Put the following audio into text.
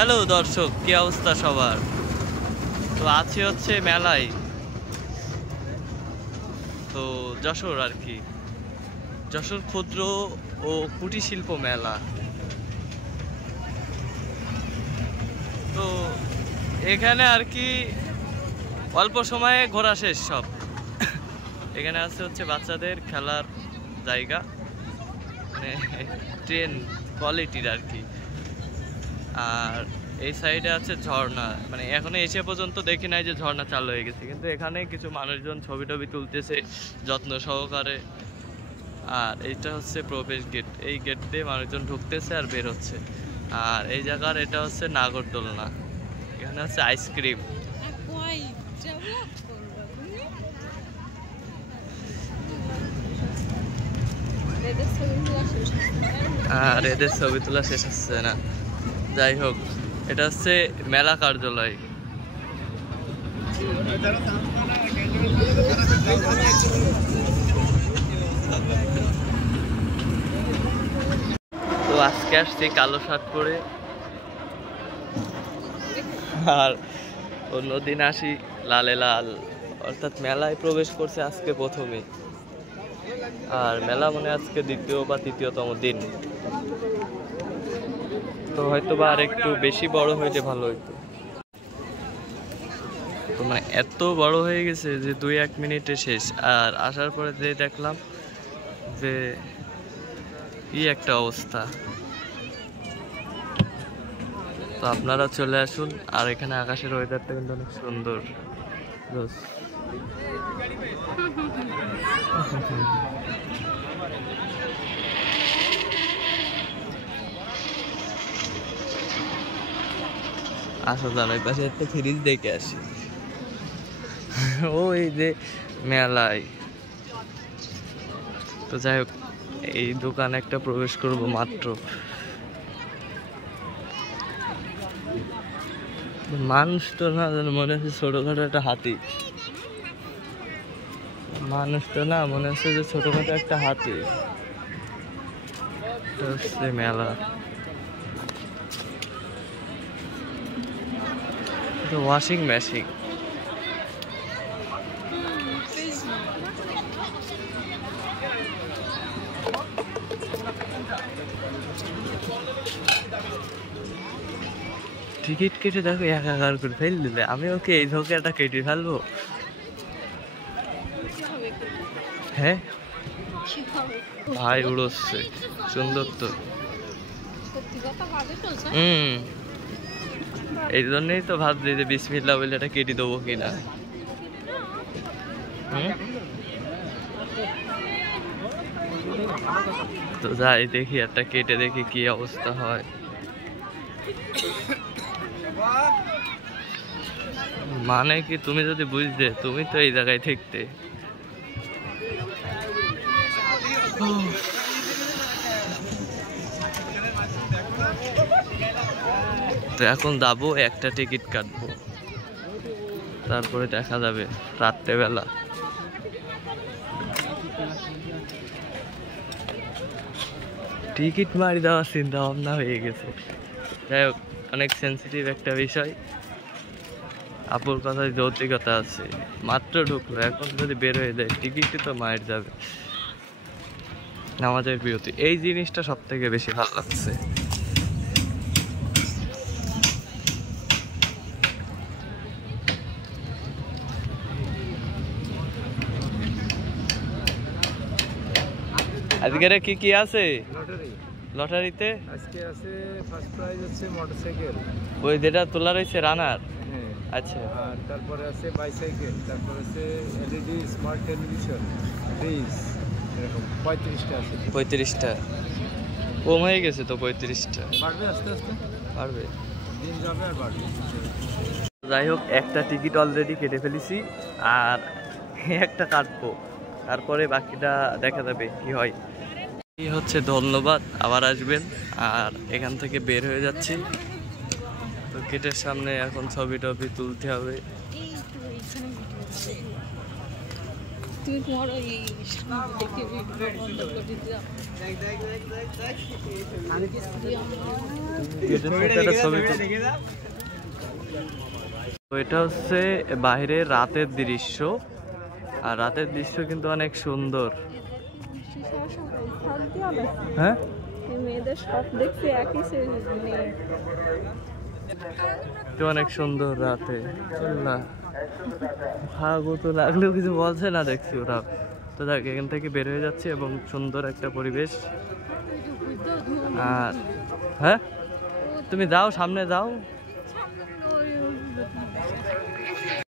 Hello দর্শক, কি অবস্থা সবার? তো আছে হচ্ছে মেলায়, তো যশোর আর কি, যশোর ক্ষুদ্র ও কুটির শিল্প মেলা। তো এখানে আর কি অল্প সময়ে ঘোরা শেষ সব। এখানে আছে হচ্ছে বাচ্চাদের খেলার জায়গা, মানে ট্রেন কোয়ালিটির আর কি। আর এই সাইডে আছে ঝর্ণা, মানে এখনো এসে পর্যন্ত দেখি নাই যে ঝর্ণা চালু হয়ে গেছে, কিন্তু এখানে কিছু মানুষজন ছবি টবি তুলতেছে যত্ন সহকারে। আর এইটা হচ্ছে প্রবেশ গেট, এই গেট দিয়ে মানুষজন ঢুকতেছে আর বের হচ্ছে। আর এই জায়গার এটা হচ্ছে নাগরদোলনা, এখানে হচ্ছে আইসক্রিম। আর এদের ছবি তোলা শেষ হচ্ছে না। যাই হোক, এটা হচ্ছে মেলা কার্যালয়। তো আজকে আসছি কালো শার্ট পরে, আর অন্যদিন আসি লালে লাল। অর্থাৎ মেলায় প্রবেশ করছে আজকে প্রথমে, আর মেলা মনে আজকে দ্বিতীয় বা তৃতীয়তম দিন। তো হয়তো বা আর একটু বেশি বড় হইলে ভালো হইতো। তো মানে এত বড় হয়ে গেছে যে 2-1 মিনিটে শেষ। আর আসার পরে যে দেখলাম যে কি একটা অবস্থা। তো আপনারা চলে আসুন। আর এখানে আকাশের ওয়েদারটা কিন্তু অনেক সুন্দর। আসা যান, ওই পাশে একটা ফ্রিজ দেখে আসি। ওই যে মেলায়। তো যাই হোক, এই দোকানে একটা প্রবেশ করব মাত্র। মানুষ তো না, মনে হচ্ছে ছোটখাটো একটা হাতি। মানুষ তো না, মনে হচ্ছে যে ছোটখাটো একটা হাতি। হচ্ছে মেলা। ওয়াশিং মেশিন, টিকিট কেটে দেখো একাকার করে ফেল দিলে। আমি ওকে এই ধোকাটা কেটে ফেলবো? হ্যাঁ ভাই, উড়োচ্ছে সুন্দর তো। এই জন্যই তো ভাবছি যে বিসমিল্লাহ বলে এটা কেটে দেবো কিনা। তো যাই দেখি, একটা কেটে দেখি কি অবস্থা হয়। মানে কি, তুমি যদি বুঝতে, তুমি তো এই জায়গায় থাকতে। তো এখন যাবো, একটা টিকিট কাটবো, তারপরে দেখা যাবে রাত্রেবেলা। টিকিট মারি দেওয়ার চিন্তা ভাবনা হয়ে গেছে। যাই হোক, অনেক সেন্সিটিভ একটা বিষয়। আপুর কথায় যৌক্তিকতা আছে। মাত্র ঢুকলো, এখন যদি বের হয়ে যায় টিকিটই তো মায়ের যাবে। নামাজের বিরতি, এই জিনিসটা সব থেকে বেশি ভালো লাগছে। আজকের কি কি আছে লটারিতে? আজকে আছে ফার্স্ট প্রাইজ হচ্ছে মোটরসাইকেল, ওই যেটা তোলা রয়েছে রানার। হ্যাঁ আচ্ছা। আর তারপরে আছে বাইসাইকেল, তারপরে আছে এলইডি স্মার্ট টেলিভিশন, ফ্রিজ, এরকম 35টা আছে। 35টা কম হয়ে গেছে তো? 35টা বাড়বে আস্তে আস্তে, বাড়বে, দিন যাবে আর বাড়বে। যাই হোক, একটা টিকিট অলরেডি কেটে ফেলেছি, আর একটা কাটবো, তারপরে বাকিটা দেখা যাবে কি হয়। এই হচ্ছে, ধন্যবাদ, আবার আসবেন। আর এখান থেকে বের হয়ে যাচ্ছি। তো গেটের সামনে এখন ছবি টবি তুলতে হবে। তুমি তোমার ওই দেখে বন্ধ করে দিতে তো এটা হচ্ছে বাইরের রাতের দৃশ্য, আর রাতের দৃশ্য কিন্তু অনেক সুন্দর। হ্যাঁ মেয়েদের সব দেখতে একই তো অনেক সুন্দর রাতে। না ভাগো তো লাগলেও কিছু বলছে না, দেখছি ওরা তো দেখ এখান থেকে বের হয়ে যাচ্ছে এবং সুন্দর একটা পরিবেশ। আর হ্যাঁ তুমি যাও, সামনে যাও।